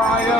fire.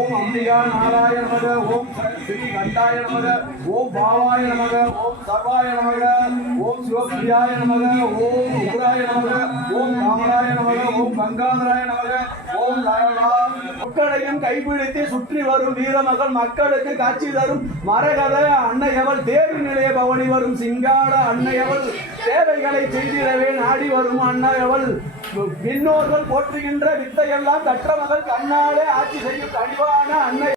ஓம் அம்பிகா நாராய நமக ஓம் ஸ்ரீ கண்டாய நமக ஓம் பாவாய நமக ஓம் சர்வாய நமக ஓம் சிவபிரியாய நமக ஓம் உக்ராய நமக ஓம் காமராய நமக ஓம் கங்காதராய நமக ஓம் மக்களையும் கைப்பிடித்து சுற்றி வரும் வீரமகள் மக்களுக்கு காட்சி தரும் மரகத அன்னையவள் தேர்வு நிலைய பவனி வரும் சிங்காட அன்னையவள் தேவைகளை செய்திடவே நாடி வரும் அன்னையவள். விண்ணோர்கள் போற்றுகின்ற வித்தையெல்லாம் கற்ற மகள் கண்ணாலே ஆட்சி செய்யும் கழிவான அன்னை.